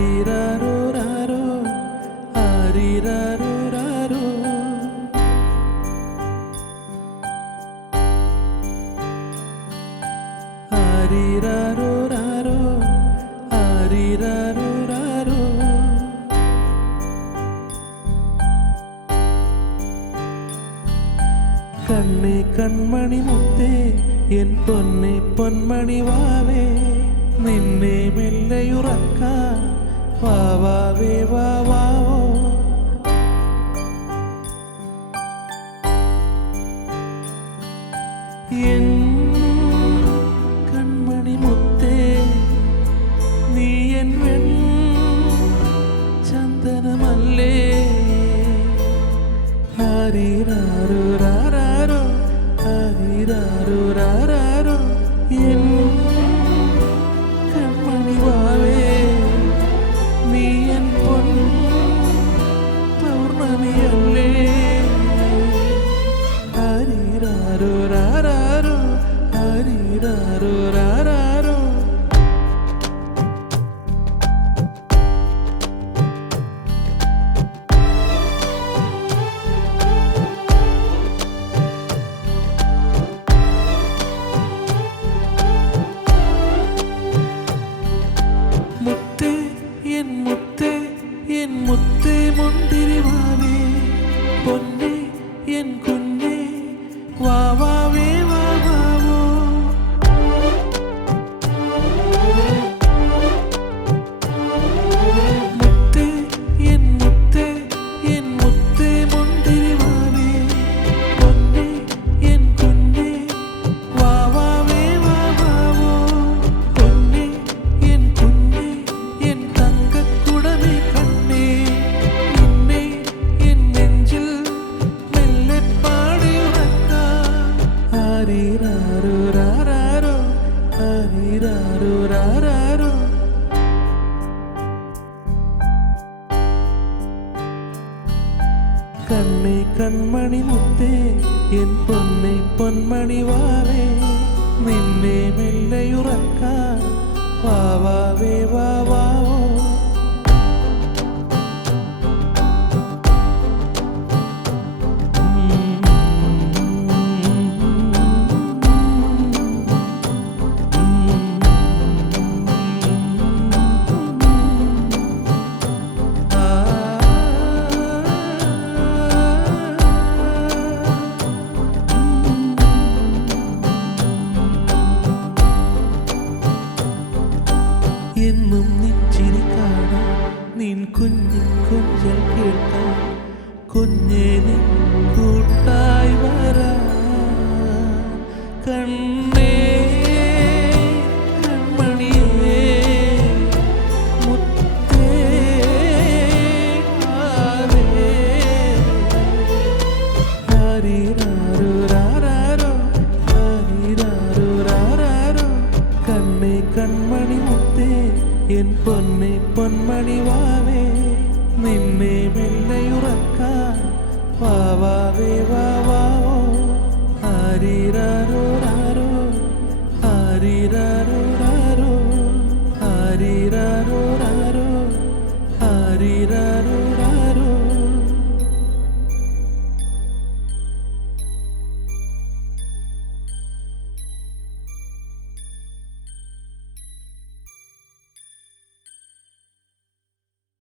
ആരിരാരോ രാരോ ആരിരാരോ രാരോ ആരിരാരോ രാരോ ആരിരാരോ രാരോ കണ്ണേ കൺമണി മുത്തേ എൻ പൊന്നെ പൊന്മണി വാവേ നിന്നെ മെല്ലയുറക്കാൻ വാവാവേ വാവാവോ എൻ കൺമണി മുത്തേ നീ എൻ വെൺ ചന്ദനമല്ലേ ആരിരാരോ രാരാരോ ആരിരാരോ രാരാരോ എൻ കൺമണി വാവേ നീ എൻ പൊൻ പൗർണമിയല്ലേ ആരിരാരോ രാരാരോ ആരിരാരോ രാരാരോ മുത്തേ എൻ മുത്തേ എൻ മുത്തേ മുന്തിരി വാവേ പൊന്നേ എൻ കുഞ്ഞേ വാവാവേ വാവാവോ മുത്തേ എൻ മുത്തേ എൻ മുത്തേ മുന്തിരി വാവേ പൊന്നേ എൻ കുഞ്ഞേ വാവാവേ വാവാവോ പൊന്നേ എൻ കുഞ്ഞേ എൻ തങ്കക്കുടമേ കണ്ണേ നിന്നെ എൻ നെഞ്ചിൽ മെല്ലെ പാടിയുറക്കാം ആരിരാരോ രാരാരോ ആരിരാരോ രാരാരോ കണ്ണേ കൺമണി മുത്തേ എൻ പൊന്നെ പൊന്മണി വാവേ നിന്നെ മെല്ലയുറക്കാൻ വാവാവേ വാവാവോ എന്നും നിച്ചിരി കാണാൻ നിൻ കുഞ്ഞു കൊഞ്ചൽ കേൾക്കാൻ കുഞ്ഞേ നിൻ കൂട്ടായി വരാൻ കണ്ണേ കൺമണിയേ മുത്തേ ആവേ ആരിരാരോ രാരാരോ ആരിരാരോ രാരാരോ കണ്ണേ കൺമണി മുത്തേ എൻ പൊന്നെ പൊന്മണി വാവേ നിന്നെ മെല്ലയുറക്കാൻ വാവാവേ വാവാവോ ആരിരാരോ